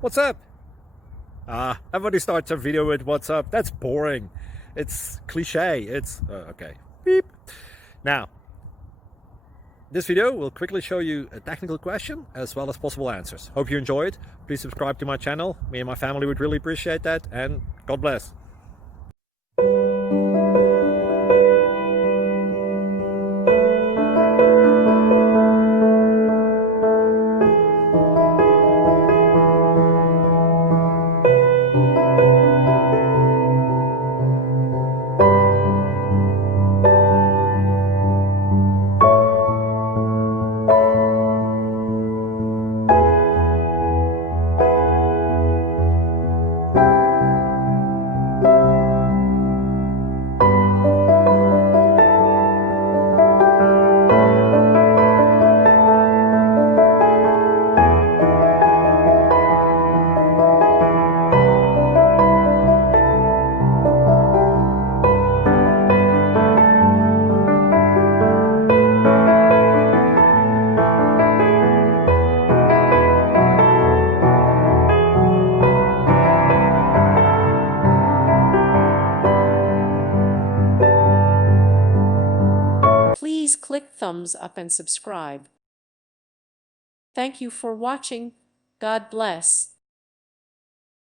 What's up? Everybody starts a video with what's up. That's boring. It's cliche. It's okay. Beep. Now, this video will quickly show you a technical question as well as possible answers. Hope you enjoy it. Please subscribe to my channel. Me and my family would really appreciate that, and God bless. Please click thumbs up and subscribe. Thank you for watching. God bless.